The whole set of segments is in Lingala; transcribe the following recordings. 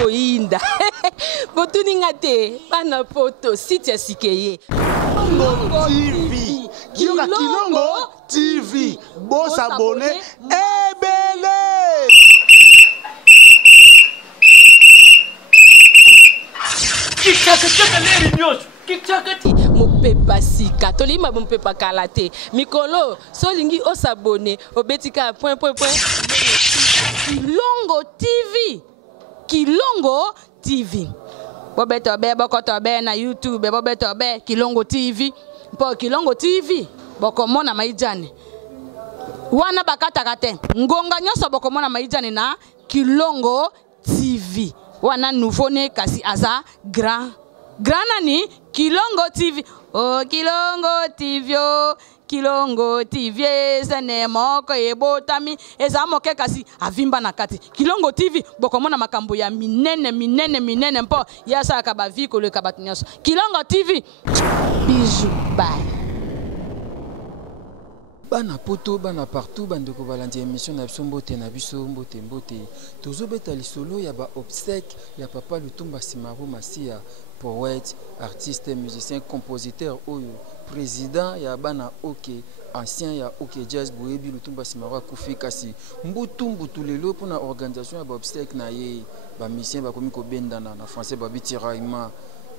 koinda. Botuninga te, bana poto, site sikeye. Kilongo TV. Kilongo TV. Bon s'abonner. Ebele. Mopepa sika tolima mopepa kalate mikolo solingi osabone obetika point Kilongo TV bobeto be bokoto be na YouTube bobeto be Kilongo TV mpo Kilongo TV bokomona maijane wana bakataka te ngonga nyoso bokomona maijane na Kilongo TV wana nouveau ne kasi aza grand nani Kilongo TV. Oh Kilongo TV, oh Kilongo TV, sene moko ebotami eza moke kasi avimba na kati. Kilongo TV bokomona makambo ya minene mpo yasa ka ba vie ko le kabatinyaso. Kilongo TV. Bisous, bye. Bana poto bana partout bande ko balandi émission na biso mbote na biso mbote tozo beta lisolo ya ba obsèque ya papa Lutumba Simaro Masia, poète, artiste, musicien, compositeur oyo président ya bana OK ancien ya OK Jazz Boyebi Lutumba Simaro akufi kasi mbutu lelo pona organisation ya ba obsèque na ye ba musicien ba komi ko bendana na français ba bitiraillement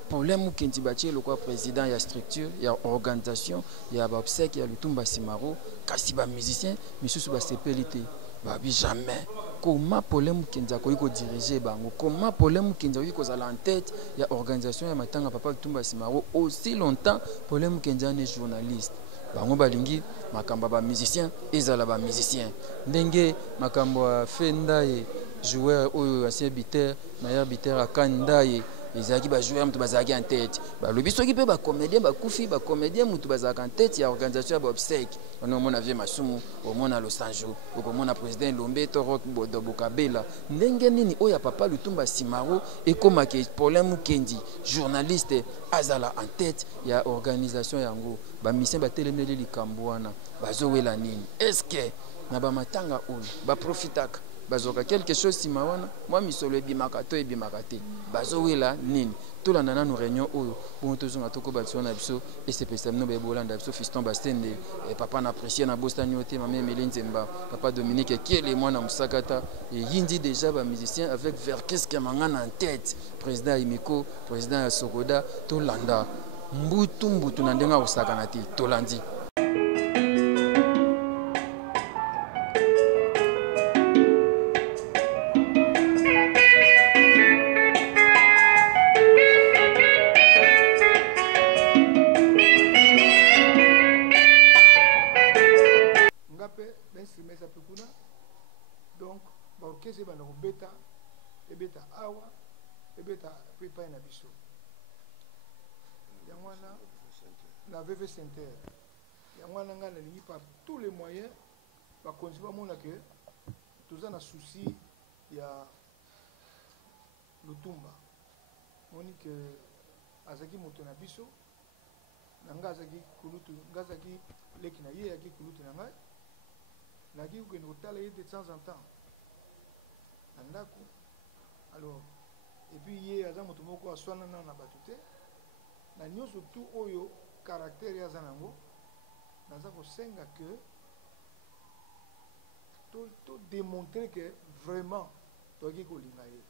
problème qui bâti le quoi président ya structure ya organisation ya ba obsèque ya Lutumba Simaro kasi ba musicien misusu ba sepelité ba bi jamais comment problème qui nza ko diriger bango comment problème qui nza ko za en tête ya organisation ya matanga papa Lutumba Simaro aussi longtemps problème qui nza ne journaliste bango balingi makamba ba musicien ezala ba musicien ndenge makambo fenda et joueur oyo ancien biter na ya biter akanda et ezaki ba joueur mutu bazaki en tête ba lobiso ki pe ba comédien ba kufi ba comédien mutu bazaki en tête ya organisation ya obsèque on mona vie masumu on mona Los Angeles on mona président Lombe Torok Bokabela ndenge nini oya papa Lutumba Simaro et comme que problème kendi journaliste azala en tête ya organisation yango ba mission ba telemeli likambo wana bazowela nini est-ce que na ba matanga oyo ba profitaka bazoka quelque chose simawana moi misolo ebimakato ebimakate bazowela nini tolanda na réunion oyo bon tozonga toko batso na biso et c'est pestamno be bolanda biso fiston bastende papa na apprécier na bostani ote mama Melinzemba papa Dominique Kiele mwana musakata et yindi déjà ba musicien avec Verkeske mangana en tête président Imiko président Sokoda tolanda mbutu na ndenga osakana te tolandi. Donc, l'orchestre va nous bêta, et bêta awa, et bêta prépa na biso. Yangwana, la VV Center. Yangwana nga na par tous les moyens, va continuer à mon que tous en a souci, il y a Lutumba. On dit que Azaki Motona biso, Nangazaki Kulutu, Gazaki Lekinaye, Yaki Kulutu Nangai. Nagi ou que nous travaillons de temps en temps. Alors, et puis hier, à Zamotomoko a soigné na batute. Na nyo surtout oyo caractère ya zanango. Naza ko senga que tout démontrer que vraiment toki ko lingaye.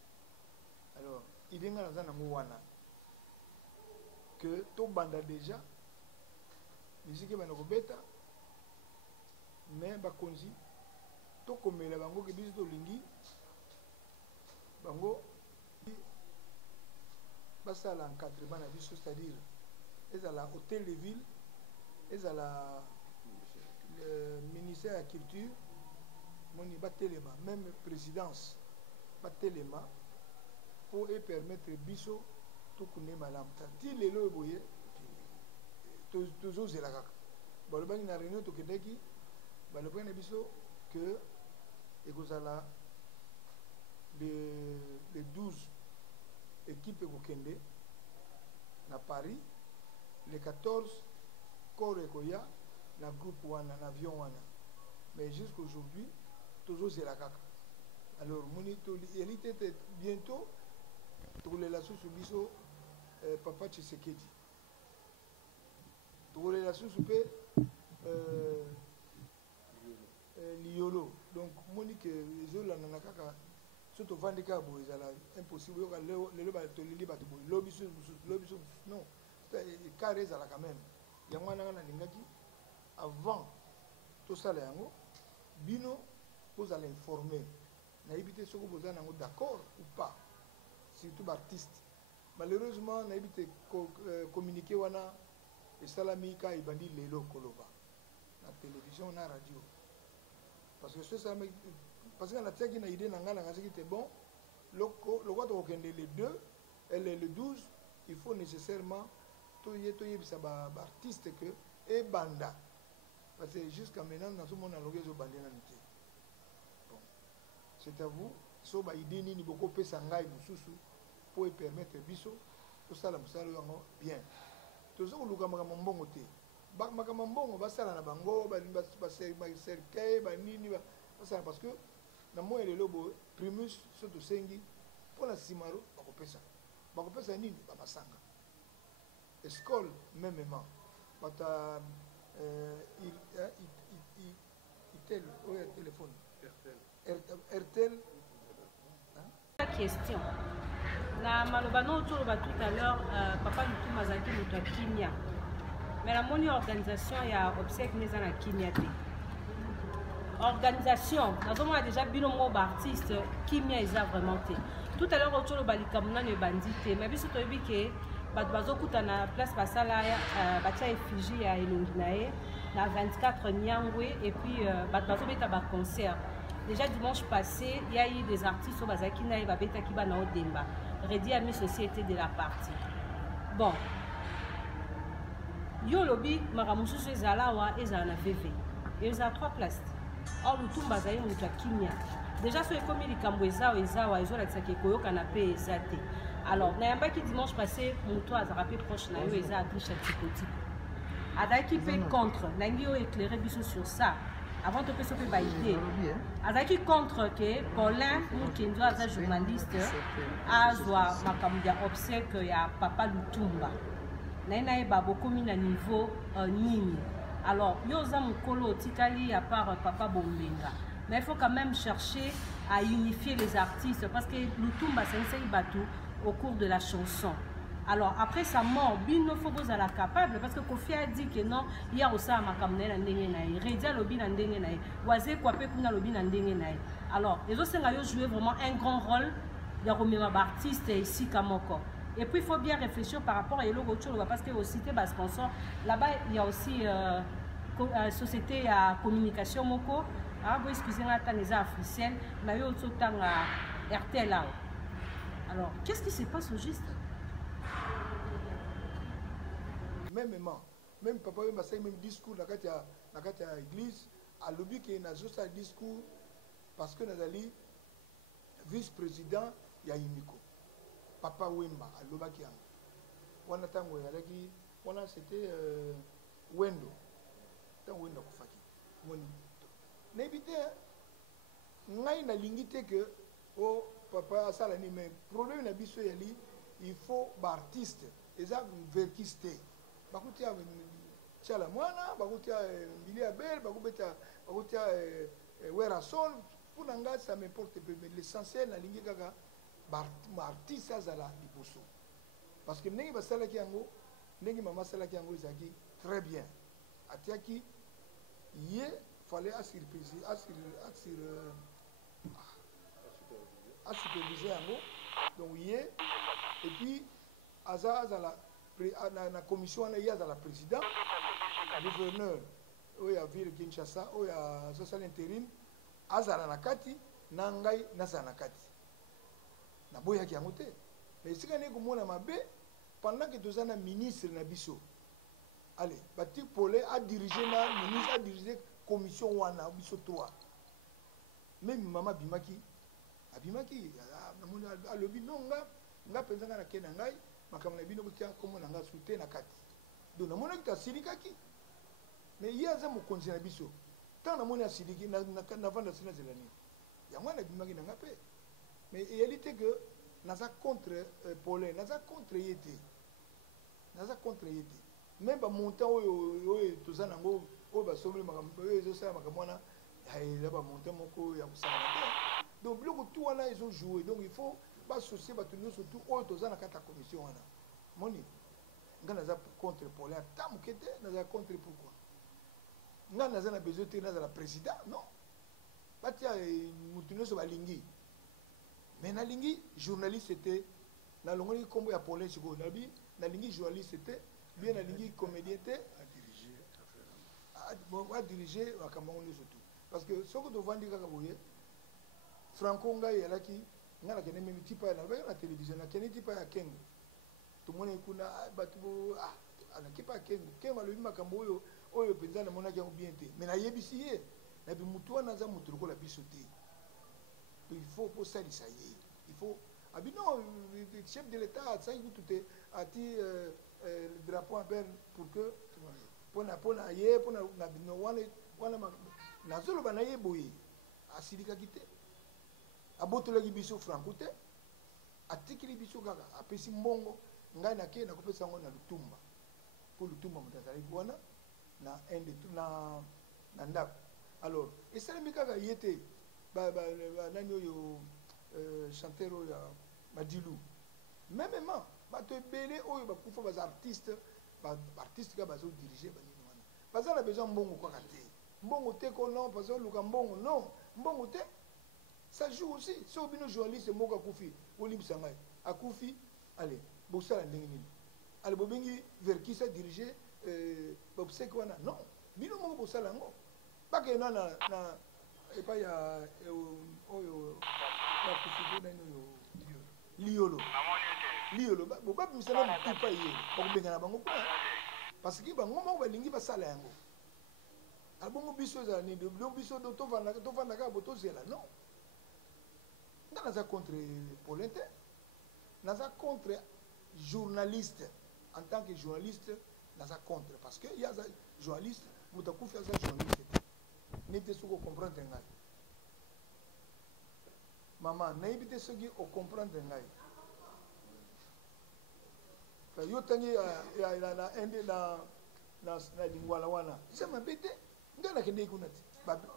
Alors, idenga na zanango wana que to banda déjà musique ba ko beta mais bakonzi to komela bango ke biso to lingi bango basala encadrement na biso, c'est-à-dire ezala hôtel de ville, ezala le ministère de la culture moni batelema même présidence batelema pour permettre biso to kune malam ti lelo boye toujours zela kaka balobaki na réunion to kendeki le point de vue que les 12 équipes Gokende à Paris, les 14 corps Ekoya, la groupe Wana, l'avion Wana. Mais jusqu'aujourd'hui, toujours c'est la caca. Alors, il était bientôt tokolela susu biso papa Tshisekedi tokolela susu pe liolo donc monique ezolanda na kaka so tovandi kaka boye ezala impossible yoka lelo toleli bato boye lobi susu non kare ezala quand même yango wana nga nalingaki avant tosala yango bino bozala informé nayebi te soki boza nango d'accord ou pas surtout baartiste malheureusement nayebi te communiqué wana esalami ka ebandi lelo koloba na télévision na radio parce que sosalami parce que natiaki na idée na ngai nakasaki te bon lokwa tokokende le 2 et le 12 il faut nécessairement toyebisa baartiste que ebanda parce que jusqu'à maintenant nazomona longo ezobandi nanu te bon c'est à vous so baidée nini bokopesa ngai mosusu po epermettre biso tosala mosala oyo yango bien toza koluka makambo mbongo te makambo mbongo basala na bango bacercueil banini basala parce que na moya lelo boye primus so tosengi mpona simaro bakopesa nini bamasanga escole memement bata itel oyo téléphone RTL question na maloba no toloba tout à l'heure papa Lutumba azalaki moto ya kimia mais namoni organisation ya obsèque neza na kimia te organisation nazomona déjà bino moko baartiste kimia eza vraiment te tout à l'heure otoloba likambo nano ebandi te mais biso toyebi ke bato bazokuta na place basala batia effigie ya elongi na ye na 24 Nyangwe et puis bato bazobeta baconcert déjà dimanche passé il y a eu des artistes oyo bazalaki na ye babetaki bana odemba Redi a mis société de la partie bon yo lobi makamususu ezala wa ezala na VV ezala 3 places or Lutumba azali moto ya kimia déjà so ekomi likambo ezawa ezolakisaka ekoyokana mpe eza te alors nayambaki dimanche passé moto azalaka mpe proche na yo eza Adrisha Tikotiko azalaki mpe contre nangi oyo éclairé biso sur ça avant de faire baïté azalaki contre que Paulin Mukenzo aza journaliste azwa makambo ya obsèque ya papa Lutumba na ye babokomi na niveau nini alors yo oza mokolo otikali à part papa Bombenga mais il faut quand même chercher à unifier les artistes parce que Lutumba c'est bateau au cours de la chanson. Alors après sa mort, bino faut vous la capable parce que Kofi a dit que non, il y a aussi un makamne na ndenge na ye, Redia lobi na ndenge na ye, Waze Kwape kuna lobi na ndenge na ye. Alors les autres ont joué vraiment un grand rôle de remettre artiste ici Kamoko. Et puis il faut bien réfléchir par rapport à Yelo Gocho parce que au cité bas sponsor là-bas il y a aussi société à communication moko. Ah vous excusez-moi tant les officiels, mais il y a aussi tant RTL là. Alors qu'est-ce qui se passe au juste? Même papa même discours dans la église à l'objet qu'il y a un discours parce que Nazali vice-président Yaimiko papa Wemba à l'objet on a tango yalaki on a c'était Wendo tango Wendo kufaki moni n'ébite ngai na lingite que oh papa asala ni mais problème na biso yali il faut ba artiste eza verkiste bakutia chala mwana bakutia Billy Abel bakutia Werason pour nanga ça m'importe peu mais l'essentiel na lingi kaka artiste azala liposo parce que ndenge basala ki yango ndenge mama sala ki yango ezaki très bien atiaki ye fallait superviser yango donc ye et puis azala na commission wana ye azala président gouverneur oyo ya ville Kinshasa oyo ya social intérim azala na kati na ngai nazala na kati naboyaki yango te mais esika ndenge komona mabe pendant que toza na ministre na biso allez bati pole adiriger na ministre adiriger commission wana biso toa même mama abimaki namoni alobi non nga penza nga na ke na ngai makambo na bino kotia komo na nga soute na kati donc namonaki tasilikaki mais ye aza mokonzi na biso ntango namoni asiliki navanda sina zela nini yango wana abimaki na nga mpe mais eyeli te ke naza contre Paulin, naza contre yete. Naza contre yete. Même ba montant oyo toza nango oyo ba sombre makambo oyo ezosala makambo wana ya ba montant moko ya kusala. Donc biloko tout wana ils ont joué. Donc il faut pas associer ba tenir surtout oyo toza na kata commission wana. Moni nga naza contre Paulin ata mokete naza contre pourquoi? Nga naza na besoin te naza la président non. Batia mutu nyonso balingi. Mais nalingi journaliste était na longoli kombo ya Paulin siko nabi nalingi journaliste était bien nalingi comédien était à diriger à Cameroun surtout parce que ce que tu vends kaka boye Franco ngai alaki ngana kene même type na télévision na kene type ya Kengo tout le monde kuna batu ana kipa Kengo le makambo oyo penza na mona kia bien te mais na yebisi ye na bi mutu wana za mutu ko la bisote. Il faut pour ça il faut non le chef de l'état ça il tout a dit le drapeau en berne pour que pour na ye pour na bino wana na zolo bana ye boye asilika kite abotola biso Franco te atikili biso kaka apesi mbongo ngai na ke na kopesa ngo na lutumba pour lutumba mutazali bwana na ende na ndako. Alors et ça le kaka yete nani oyo chanteur ya Madilu même bato ebele oyo bakufa baza artiste ka bazo diriger banini wana baza na besoin mbongo kwa kate mbongo te ko non parce que luka mbongo non mbongo te ça joue aussi so bino journaliste moko akufi olibisa ngai akufi allez bosala ndenge nini allez bobengi vers qui ça diriger bobsek wana non bino moko bosala ngo bake na epa ya oyo ya kufiku na ino liolo boba misala mtupa ye bakubengana bango kuna parce que bango moko balingi basala yango albongo biso ezala nini biloko biso tovanda kaka botozela non nga naza contre Paulin te naza contre journaliste en tant que journaliste naza contre parce que ya za journaliste moto akufi aza journaliste te nete soki okomprendre ngai mama nayebi te soki okomprendre ngai yo tangi na lingwala wana eza mabe te ngai nakendeki kuna te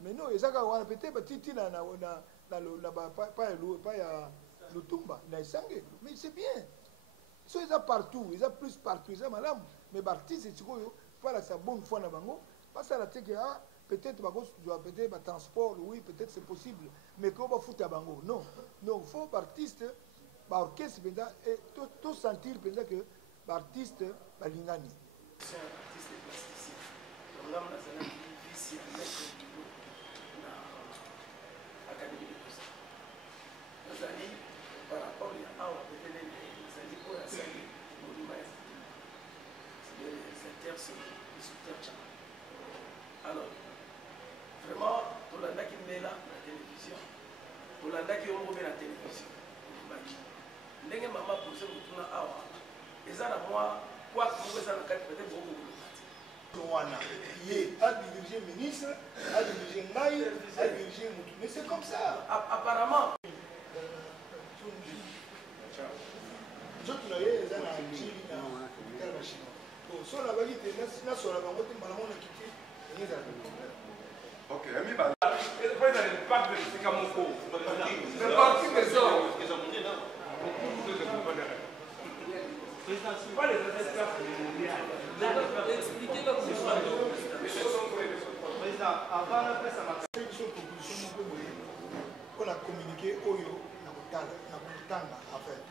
mais non ezaka wana peut-être batiti na pa ya lutumba na esange mais c'est bien so eza partout eza plus partout eza malamu mais baartiste sikoyo voilà sa bonne foi na bango parce que te que peut-être peut-être transport oui peut-être c'est possible mais que va foutre bango non non faut artiste orchestre penza et tout sentir penza que artiste balingani c'est artiste plasticien donc là on a ça ici na académie de musique nazali par rapport à peut-être les pour la scène monument c'est les terres alors vraiment tolandaki mbela na télévision tolandaki yango mpe na télévision olobaki ndenge mama pose motuna awa eza na mwa kwak moko eza na kati pete boko koloba te wana ye adirige ministre adirige ngai adirige motu mais c'est comme ça apparemment nzoto na ye eza na njili na tala na chinois so na baki te nasola bango te mbala mona kiti ezala problème. Ok, ami ba. Depois ele parte fica muito pouco. Mas parte que só. Olha, expliquer la mais avant après ça m'a fait une proposition pour la communiquer oyo na kotanga en fait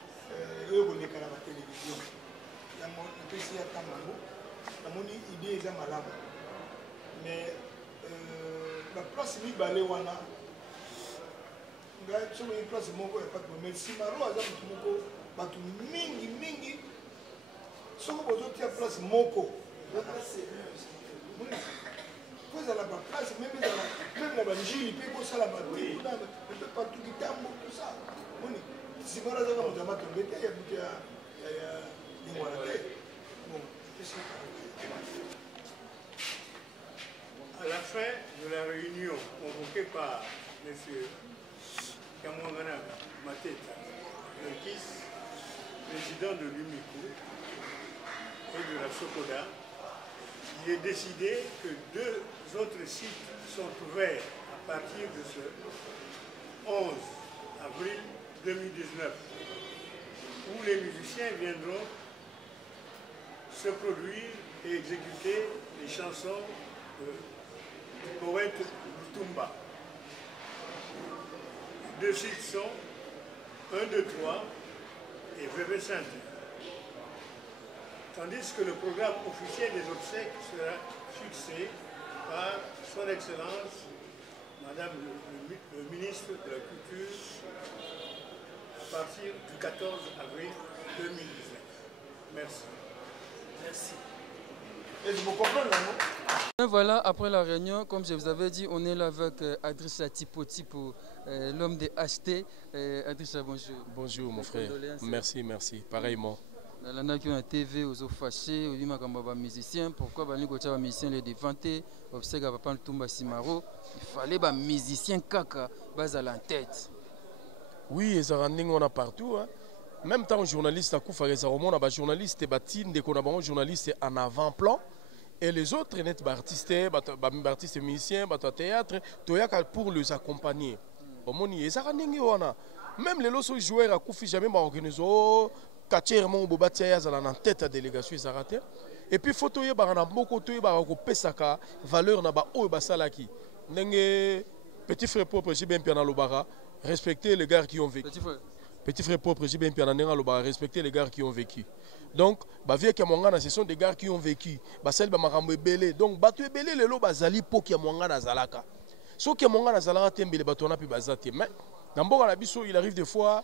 oyo koleka na ba télévision ya mo pesi ya tango namoni idée eza malamu mais la place mibale wana ngai soki une place moko ya pato mais simaro aza motu moko bato mingi soki bozotia place moko po ezala baplace même na banjili mpe kosala batekuna mpe partout kitambo tout ça moni simaro azaka moto ya matombe te ya butu ya lingwana te bon à la fin de la réunion convoquée par M. Kamwangana Mateta, Verkis, président de l'UMICO et de la Sokoda, il est décidé que 2 autres sites sont ouverts à partir de ce 11 avril 2019, où les musiciens viendront se produire et exécuter les chansons du poète Lutumba. 2 sites sont 1, 2, 3 et VV Sainte. Tandis que le programme officiel des obsèques sera fixé par Son Excellence, Madame le ministre de la Culture, à partir du 14 avril 2019. Merci. Merci. Et je vous comprends là, non? Et voilà, après la réunion, comme je vous avais dit, on est là avec Adrissa Tipo, l'homme des HT. Adrissa, bonjour. Bonjour mon frère. Merci, merci. Pareillement. Il y en a qui ont TV, aux fâchés, aux musiciens. Pourquoi les musiciens les dévantés, obsèques à Papa Lutumba Simaro, il fallait des musiciens kaka, bas à la tête. Oui, et ça on a partout. Hein. Même tant journaliste à Koufa, on a des journalistes et journalistes en avant-plan. Et les autres, net artistes musiciens, théâtre, pour les accompagner. Même les autres joueurs à Koufi, jamais organisé. Kachirement bobatia za na tête de délégation Zarate et puis photo ye ba na mboko to ye ba ko pesaka valeur na ba o ba salaki ndenge petit frère propre Jibem Piana Lobara respecter les gars qui ont vécu petit frère propre Jibem Piana Lobara respecter les gars qui ont vécu donc ba vie que mongana ce sont des gars qui ont vécu ba sel ba makambo ebele donc ba to ebele lelo bazali po ki mongana zalaka so ki mongana zalaka tembele ba tona pi bazate mais na mboka na biso il arrive des fois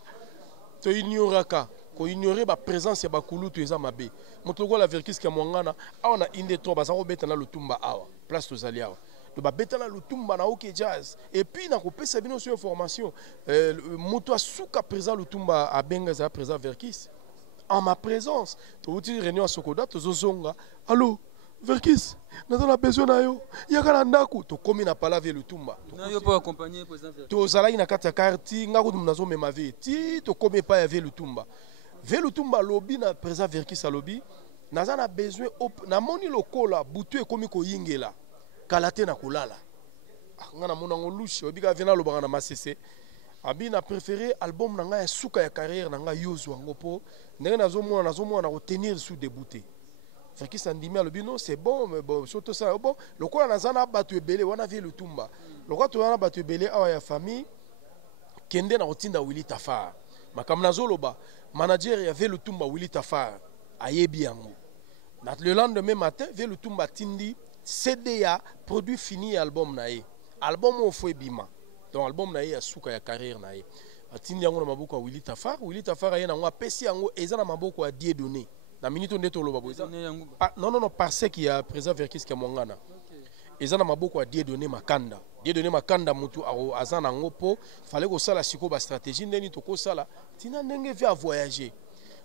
to ignoraka ko ignorer ba présence ya bakulu to eza mabe motoko la Verkis ka mwangana awa inde to baza ko beta na Lutumba awa place to zali awa to ba beta na Lutumba na OK jazz et puis na ko pesa bino sur information moto asuka présent Lutumba a benga za présent Verkis en ma présence to uti réunion à Sokoda to zozonga allo Verkis n'a besoin na yo yakala ndaku to komi na palave Lutumba na yo pour accompagner président Verkis to zalaki na kati ya karti ngako dum nazo mema ve ti to komi pa ya Lutumba Lutumba lobby na présent Verkis a lobby nazana besoin na moni lokola butu ekomi ko yingela kalate na kolala ngana mona ngolushi obika vena lobanga na masese abi na préféré album na nga ya suka ya carrière na nga yozo ngopo ndenge nazomona na ko tenir sous débouté Verkis andimi alobi non c'est bon mais bon surtout ça bon lokola nazana batu ebele wana vie Lutumba lokola to wana batu ebele awa ya famille kende na kotinda Willy Tafar makamna zoloba manager ya Ve Lutumba Willy Tafar ayebi yango le lendemain matin Ve Lutumba tindi CD ya produit fini album na ye album o fo ebima donc album na ye ya suka ya carrière na ye atindi yango na maboko ya Willy Tafar aye nango apesi yango eza na maboko ya Dieudonné na minute ndeto loba boza non parce qu'il y a présent Verkis ka mwangana eza na maboko ya Dieudonné Makanda mutu aza nango po fallait ko sala siko ba stratégie ndeni to ko sala tina ndenge via voyager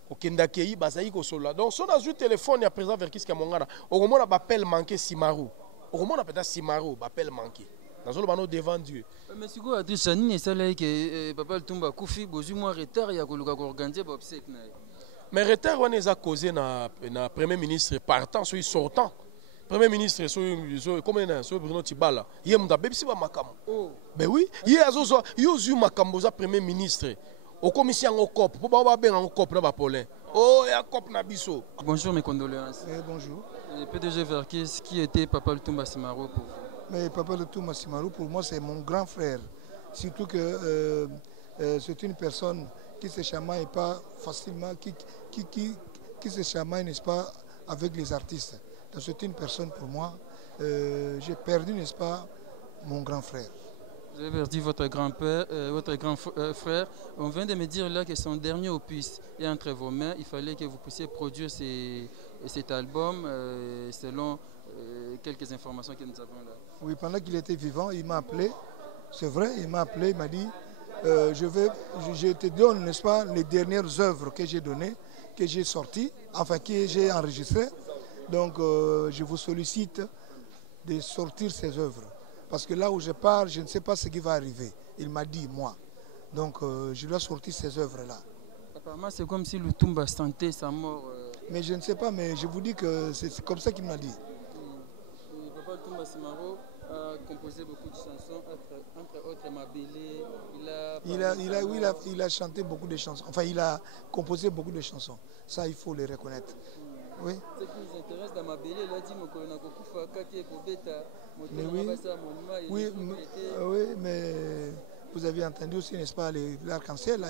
okenda kei bazai ko sola donc son azu téléphone ya présent Verkis ka mwangana okomona ba appel manqué Simaru okomona peut-être Simaru ba appel manqué nazolo bano devant Dieu mais siko Adrissa nini sala ke Papa Lutumba kufi bozu mo retard ya koluka ko organiser ba obsèque na mais retard wana eza causé na premier ministre partant so sortant Premier ministre, comment est-ce Bruno Tibala, il y a un bébé makamo. Ben oui, il y a un makamo Premier ministre. Au commission au COP, pour pas bien en COP là Paulin. Oh, il y a COP na biso. Bonjour, mes condoléances. Bonjour. PDG Verkis, qui était Papa Lutumba Simaro pour vous? Mais Papa Lutumba Simaro pour moi c'est mon grand frère. Surtout que c'est une personne qui se chamaille pas facilement, qui se chamaille, n'est-ce pas, avec les artistes. Donc c'est une personne pour moi, j'ai perdu, n'est-ce pas, mon grand frère. Vous avez perdu votre grand-père, votre grand frère. On vient de me dire là que son dernier opus est entre vos mains. Il fallait que vous puissiez produire cet album selon quelques informations que nous avons là. Oui, pendant qu'il était vivant, il m'a appelé. C'est vrai, il m'a appelé, il m'a dit, je te donne, n'est-ce pas, les dernières œuvres que j'ai données, que j'ai sorties, enfin que j'ai enregistrées. Donc, je vous sollicite de sortir ces œuvres. Parce que là où je pars, je ne sais pas ce qui va arriver. Il m'a dit, moi. Donc je dois sortir ces œuvres-là. Apparemment, c'est comme si Lutumba sentait sa mort. Mais je ne sais pas, mais je vous dis que c'est comme ça qu'il m'a dit. Papa Lutumba Simaro a composé beaucoup de chansons, entre autres Mabélé. Il a chanté beaucoup de chansons. Enfin, il a composé beaucoup de chansons. Ça, il faut le reconnaître. Oui. Ce qui nous intéresse dans Mabélé, il a dit oui, mais vous avez entendu aussi, n'est-ce pas, l'arc-en-ciel, là,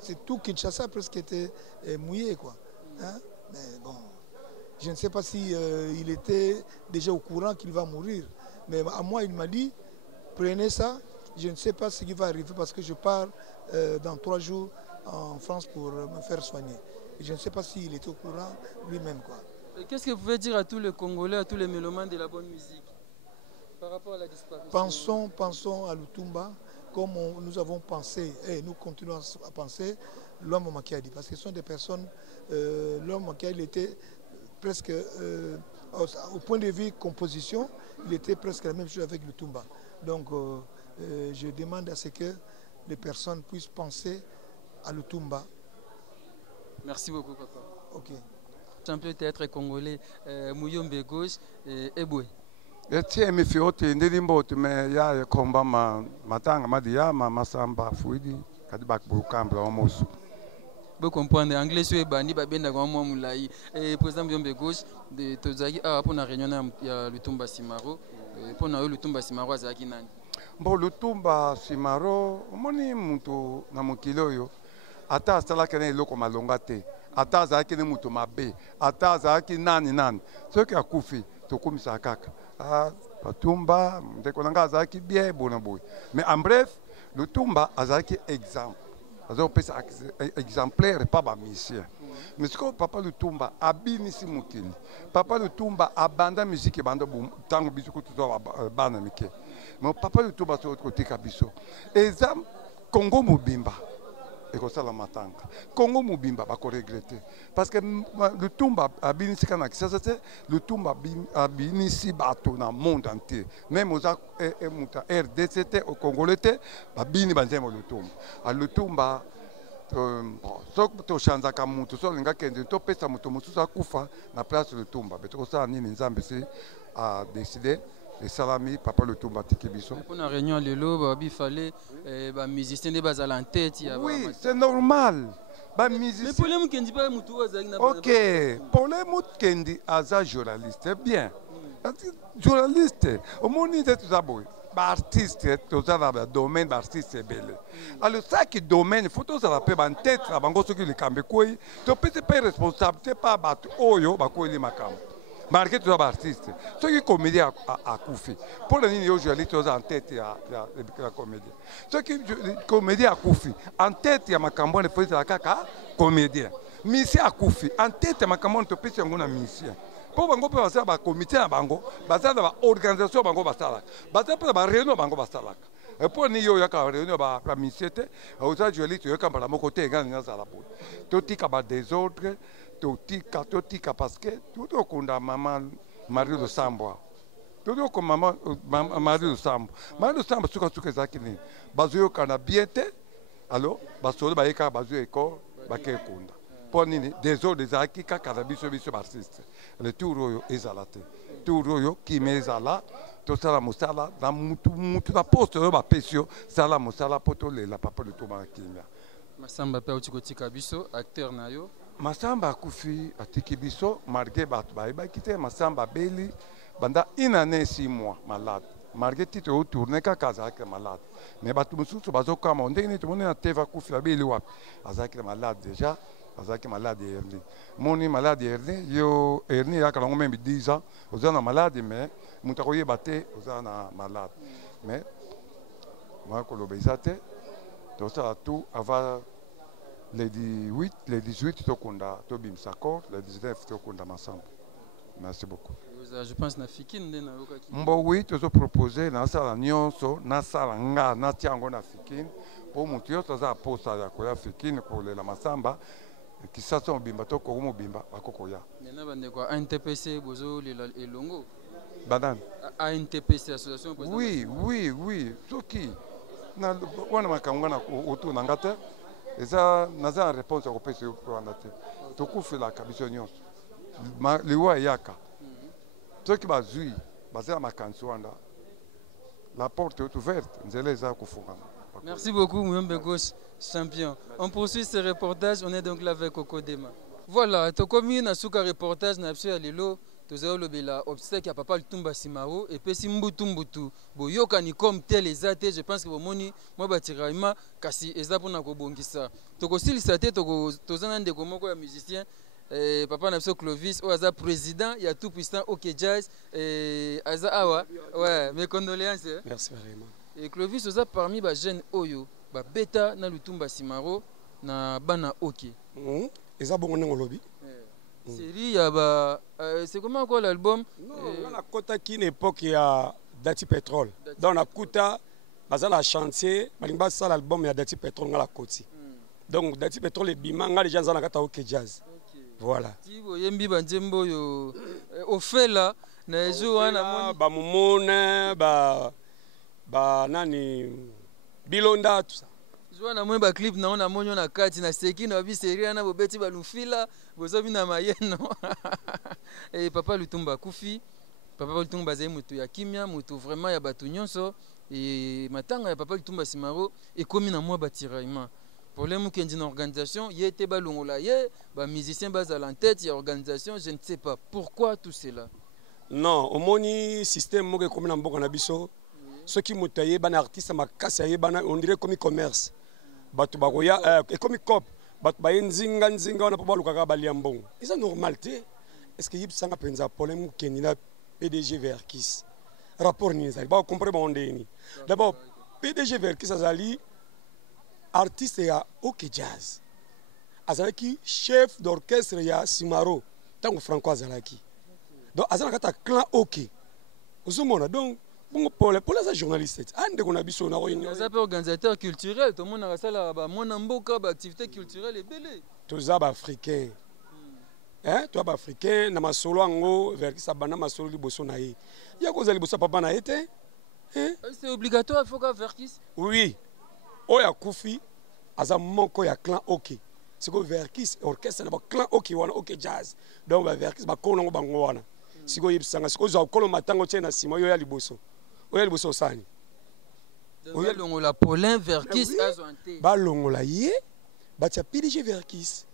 c'est tout Kinshasa presque était mouillé, quoi. Hein? Mais bon, je ne sais pas si il était déjà au courant qu'il va mourir. Mais à moi, il m'a dit, prenez ça, je ne sais pas ce qui va arriver parce que je pars dans 3 jours en France pour me faire soigner. Et je ne sais pas s'il était au courant lui-même, quoi. Qu'est-ce que vous pouvez dire à tous les Congolais, à tous les mélomanes de la bonne musique par rapport à la disparition? Pensons à Lutumba comme nous avons pensé, et nous continuons à penser, l'homme Makiadi. Parce que ce sont des personnes, l'homme Makiadi était presque, au point de vue composition, il était presque la même chose avec Lutumba. Donc je demande à ce que les personnes puissent penser à Lutumba. Merci beaucoup, papa. Ok. Champion théâtre congolais, Muyombe Gauche et Eboué. Etie mifiote ndilimbote me ya komba matanga madia masamba fuidi kadi bakbukambla omosu. Vous comprenez anglais sur bandi babenda kwa mwa mulai. Président Muyombe Gauche de tozaki pour na réunion ya Lutumba Simaro pour na Lutumba Simaro azaki nani? Bon Lutumba Simaro moni muntu na mokilo yo ata asalaka na eloko malonga te. Ata azalaki ne mutu mabe, ata azalaki nani. Soki akufi tokumisa kaka. Lutumba ndeko nanga azalaki bien bona boy. Mais en bref, Lutumba azalaki exemple. Azopesa exemplaire pas ba musicien. Mais ce que papa Lutumba abinisi mukili. Papa Lutumba abanda musique banda bum tango bisuku tuzo bana mike. Mais papa Lutumba so côté kabiso. Exemple Congo Mobimba. Et comme ça la matanga. Congo Mobimba va regretter parce que le Tumba a bien ici quand ça c'est le Tumba a bien ici bateau dans le monde entier. Même aux RDC au Congolais a bien banzemo le Tumba. À le Tumba so to shanza kamuntu so linga kende to pesa mutu mususa kufa na place le Tumba. Mais tout ça nini nzambe a décidé. Les salami, papa Lutumba Tikibiso. Pour la réunion de l'eau, il fallait les musiciens de base à la tête. Oui, c'est normal. Mais pour les Mukendi, pas Moutou. Ok, pour les Mukendi, Aza journaliste, c'est bien. Journaliste, au monde de tout ça, artiste, tout ça, le domaine d'artiste, c'est belle. Alors, ça qui domaine, il faut tout ça, en tête, la banque, ce qui est Kambekoué, tu peux pas responsable, tu pas battu, Oyo, Bakoui, les Makam. Marqué tout artiste. Ceux qui comédie à Koufi. Pour les lignes journalistes en tête, il y a la comédie. Ceux qui comédie à Koufi. En tête, il y a ma cambone de la caca, comédien. Mission à Koufi. En tête, il y a ma cambone de pêche en mission. Pour Bango, pour passer à comité à Bango, basé dans l'organisation Bango Bastalak. Basé pour la réunion Bango Bastalak. Et pour nous, il y a une réunion à la mission. Aux journalistes, il y a un côté égal dans la boue. Tout est capable des autres. Totika parce que tout au kunda maman Marie de Sambo. Tout au comme maman Marie de Sambo. Marie de Sambo suka zakini. Bazuyo kana biente. Alors, basolo baeka bazuyo eko bake kunda. Pour nini des autres des aki kaka biso barsiste. Le touro ezalate. Touro qui mezala to sala musala na mutu na poste ba pesio sala musala poto le la papa de Thomas Kimia. Masamba pe utikotika biso acteur nayo. Masamba akufi atiki biso marge batu ba kite Masamba beli banda une année 6 mois malade marge tito tourner ka kazaka malade mais batu mususu bazoka monde ni to mona teva kufi la beli wapi azaki malade déjà azaki malade hernie moni malade hernie yo hernie ya kalongo même 10 ans ozana malade mais mutakoye bate ozana malade mais moi ko lobezate to ça tout avant les 18, les 18, Tobim Sakor, les 19, Tokunda Masamba. Merci beaucoup. Je pense que Nafikin, oui, tu as proposé, Nasala Nyonso, Nasala Nga, Natiango Nafikin, pour Moutio, tu as posé à Koya Fikin pour la Masamba, qui s'assemble Bimba, Toko Bimba, à Kokoya. Maintenant, ANTPC, Bozo, et Longo. Badan. ANTPC, Association. Oui. Toki. wana makambo na autour na ngata eza naza réponse à kopesa yo wana te tokufilaka biso nyonso liwa yaka soki bazwi bazala makanisi wana la porte est ouverte nzela eza kufungana. Merci beaucoup Mouyombe Gauche champion. On poursuit ce reportage, on est donc là avec Coco Dema. Voilà, tokomi na suka reportage na biso ya lelo tozao lobela obstacle ya Papa Lutumba Simaro et puis simbutu mbutu boyoka ni comme tel ezate je pense que bomoni moi batiraima kasi eza pona ko bongisa tokosilisa te tozana ndeko moko ya musicien papa na biso Clovis oza président ya tout puissant OK Jazz aza awa ouais mes condoléances. Merci vraiment. Et Clovis oza parmi ba jeunes oyo ba beta na Lutumba Simaro na bana OK. Eza bongo nango lobi. Série ya ba c'est comment quoi l'album? Non, on a kota ki une époque ya Dati Petrol. Donc on a kuta bazala chantier, balimba ça l'album ya Dati Petrol ngala koti. Donc Dati Petrol et bima nga les gens zana kata OK Jazz. Voilà. Ti boyembi banzembo yo ofela na ezo wana moni ba mumone ba nani bilonda tout ça. Joana mwe ba clip na ona monyo na kati na seki na bi seria na bobeti balufila bozobi na mayeno. Et Papa Lutumba kufi. Papa Lutumba zai mutu ya kimia, mutu vraiment ya batu nyonso et matanga ya Papa Lutumba Simaro ekomi na mwa batiraima. Problème qui est une organisation, il était balongola, ba musicien bas à la tête, il y a organisation, je ne sais pas pourquoi tout cela. Non, au moni système mo comme na mboka na biso. Ceux qui mutaye ban artiste makasi ayebana on dirait comme commerce. Batu bakoya comme cop batu ba nzinga wana po balukaka balia mbongo. C'est normalité. Est-ce que yib sanga penza problème qui na PDG Verkis. Rapport ni ça. Ba comprendre ba ondeni. D'abord PDG Verkis azali artiste ya OK Jazz. Azalaki chef d'orchestre ya Simaro tango Franco azalaki. Donc azalaka clan OK. Ozomona donc pour les journalistes, les organisateurs culturels, tout le monde a ça mon mboka activité culturelle et belle. Tous les africains. Hein, toi africain na masolo ango vers qui ça bana masolo liboso na ye. Ya ko zali boso papa na été. Hein? C'est obligatoire il faut ka Verkis. Oui. Oya kufi aza moko ya clan OK. C'est que Verkis orchestre na ba clan OK wana OK Jazz. Donc ba Verkis ba kono bango wana. Siko yibsanga siko za kolo matango tena sima yo ya liboso. Oya liboso sani. Oya longola Paulin Verkis azonté. Ba longola ye ba tia PDG Verkis.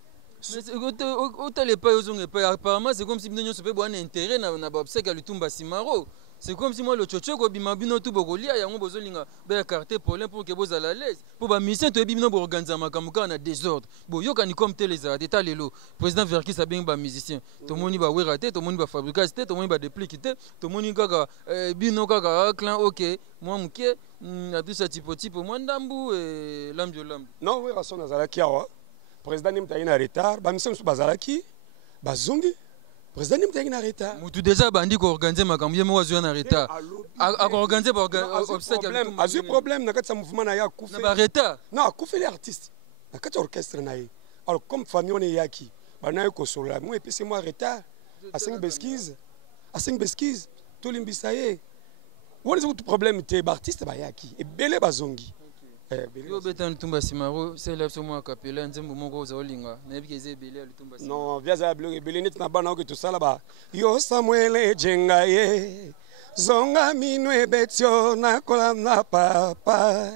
Apparemment c'est comme si nous avons un intérêt dans l'obsèque à Lutumba Simaro. C'est comme si moi le chocho ko bimabino tout bokolia yango bozolinga ba carte Paulin pour que vous à la l'aise. Pour ba mission to bimino bo organiser makamuka na désordre. Bo yoka ni comme tel les arts lelo. Président Verkis a bien ba musicien. To moni ba weraté, to moni ba fabricateur, to moni ba duplicité, to moni kaka bino kaka clan OK. Moi muke na tout ça tipo moi ndambu et lambi. Non, oui, rason nazalaki awa. Président nimtayi na retard, ba mission su bazalaki bazongi. Président nimtayi na retard. Mutu déjà bandi ko organiser makambo yemo wazo na retard. A organiser ba obstacle. Azu problème na kati sa mouvement na ya kufi. Na ba retard. Non, kufi les artistes. Na kati orchestre na ye. Alors comme famille on est yaki, ba na ko sola, moi epesi moi retard. A 5 besquises. A 5 besquises. To limbisa ye. Woni zo problème te ba artiste ba yaki. E belé bazongi. Yo beta Lutumba Simaro c'est là moi capella nzembo moko za olinga na yebike ze belé Lutumba Simaro non via za blogue belé net na bana ko to sala ba yo Samuel jenga ye zonga minwe betio na kola na papa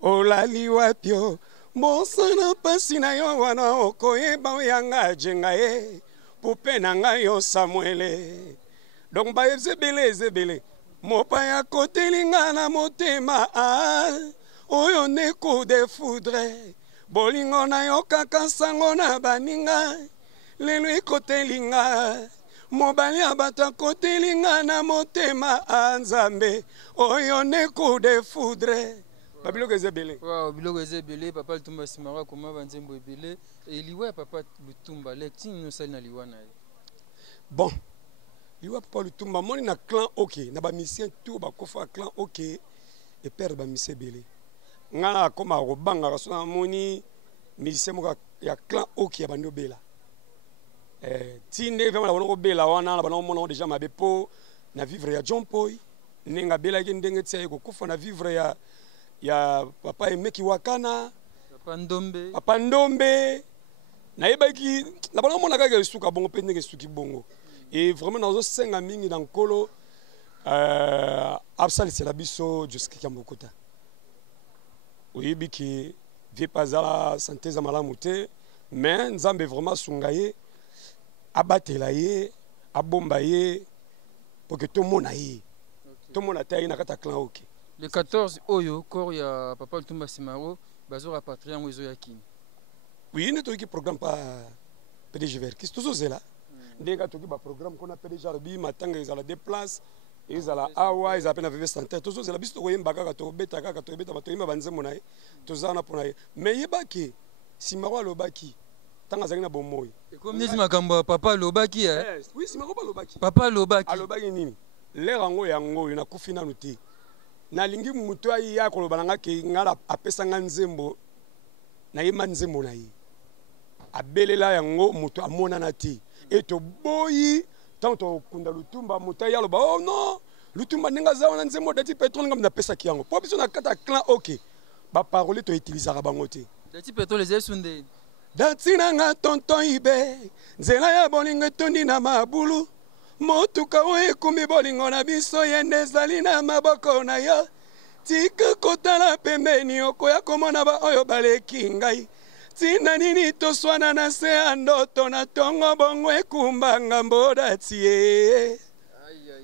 olali wapio mosana pasina yo wana okoyeba yanga jenga ye pope na nga yo Samuel donc ba zebele mopa ya kotelinga na motema oyo neko de foudre bolingo na yo kaka sango na baninga lelo ekotelinga mobali ya bato akotelinga na motema anzambe oyo neko de foudre babiloko ezebele. Wow, biloko ezebele Papa Lutumba Simaro koma banzembo ebele eliwa Papa Lutumba lectine no sali na liwa na ye. Bon liwa Papa Lutumba moni na clan OK na ba musicien tout ba kofa clan OK et père ba musicien ebele. Ngana koma robanga kasona moni musicien moka ya clan OK ya bando bela tinde vraiment la bela wana na bana mona déjà mabepo na vivre ya John Poy nenga bela ki ndenge tsia ko kufa na vivre ya ya papa Emeki Wakana, Papa Ndombe. Naïbaki, la bonne mon aga suka bongo pende ke suki bongo. Et vraiment dans cinq mingi dans kolo absal c'est la biso jusqu'à Kamokota. Oui biki vie pas à santé za malamu te, mais nzambe vraiment sungaye abatela ye, abomba ye pour que tout le monde aille. Tout le monde a taillé na kata clan OK. Le 14 oyo kor ya papa Lutumba Simaro bazo rapatrier en Wezo Yakini. Oui, nous avons un programme par PDG Verkis. Tout ça, là. Dès que tu as un programme qu'on a PDG Arbi, maintenant ils ont des places, ils ont la Awa, ils ont la VV Santé. Tout ça, c'est la bise de Royen Baga, tu as bêta, tu as bêta, tu as banzé monaï, tout ça, on a pour naï. Mais il y a baki, si Maro Lobaki, tant que ça n'a bon mot. Et comme dit Makamba, papa Lobaki, hein? Oui, si Maro Lobaki. Papa Lobaki. Alobaki nini? L'air en haut et en haut, il y a Koufina Nouti. Na lingi mutoa ya kolobalanga ke ngala apesa nzembo na yema nzembo na yi. Abelela yango muto amona na ti eto boyi tanto kunda Lutumba muta ya loba oh non Lutumba ninga zawana nzembo dati pétrole ngam na pesa ki yango po biso na kata clan OK ba parole to utilisera bango te dati pétrole zesunde dati nanga tonton ibe nzela ya bolingo tondi na mabulu motuka oyo ekumi bolingo na biso yende ezali na maboko na yo tika kotala pembeni okoya komona ba oyo baleki ngai tina nini toswana na se ya ndoto na tongo bongo ekumba ngambo dati ye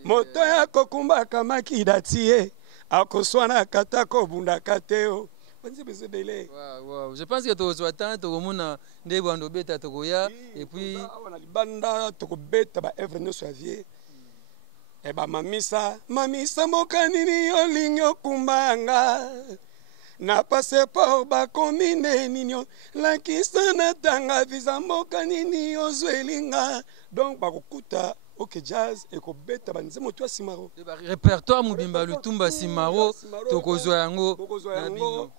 moto ya kokumbaka makida ti ye akoswana kata kobundaka te o. Wow. Je pense que tu as atteint tout le monde des bandes bêta tokoya et puis on a libanda tokobeta ba evre no soavier e ba mamisa mokanini olingo kumbanga na passeport ba combine ninyo la kisana tanga visa mokanini ozwelinga donc ba kokuta OK jazz et ko beta banze moto Simaro répertoire mubimba Lutumba Simaro tokozwa yango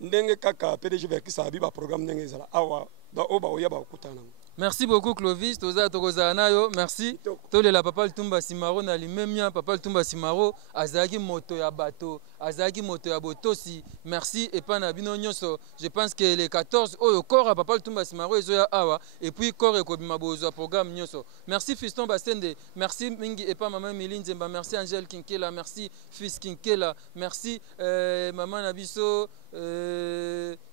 ndenge kaka PDG Verkis abi ba programme ndenge zala awa ba oba oya ba okutana. Merci beaucoup Clovis, toza tokozanayo, merci. Tole la papa Lutumba Simaro na limemia papa Lutumba Simaro azaki moto ya bato, azaki moto ya botosi. Merci et pas na bino nyonso. Je pense que les 14 oyo corps à papa Lutumba Simaro ezoya awa et puis corps ekobima bozo programme nyonso. Merci Fiston Basende, merci mingi et pas maman Milinzemba, merci Angèle Kinkela, merci fils Kinkela, merci maman Nabiso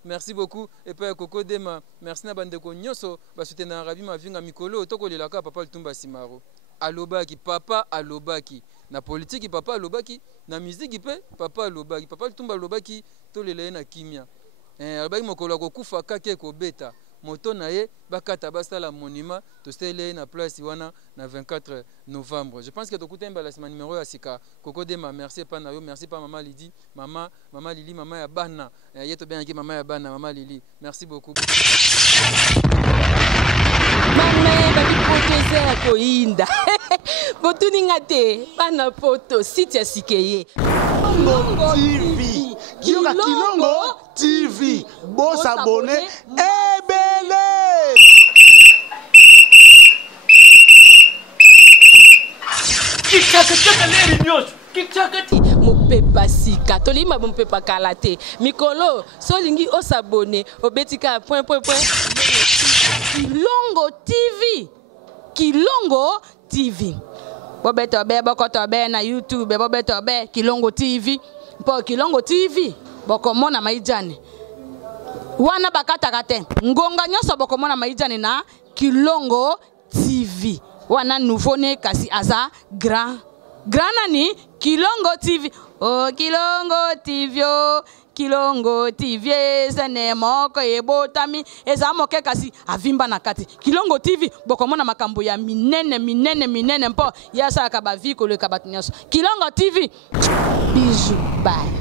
merci beaucoup et puis Coco Dema, merci na bandeko nyonso ba soutenir Rabi Mavinga mikolo toko lelaka papa Lutumba Simaro alobaki papa alobaki na politique papa alobaki na musique pe papa alobaki papa Lutumba alobaki to lele na kimia alobaki mokolo kokufa kake ko beta moto na ye bakata basala monument to stele na place wana na 24 novembre. Je pense que tokuta mbala sima numéro ya sika Coco Dema, merci pas na yo, merci pas maman Lidi, maman Lili, maman ya bana yeto bien ki maman ya bana maman Lili, merci beaucoup. Mama babi poto zera koinda botuninga te bana poto site ya sikeye Kilongo TV Kilongo TV Boss abonné ebele mopepa sika tolima mopepa kala te mikolo solingi osabone obetika point Kilongo TV bobeto be bokoto be na YouTube bobeto be Kilongo TV po Kilongo TV bokomona maijane wana bakataka te ngonga nyonso bokomona maijane na Kilongo TV wana nouveau ne kasi aza grand nani Kilongo TV oh Kilongo TV sene moko ebotami eza moke kasi avimba na kati Kilongo TV bokomona makambo ya minene mpo yasa ka ba vie ko le kabat nyonso Kilongo TV bisous bye.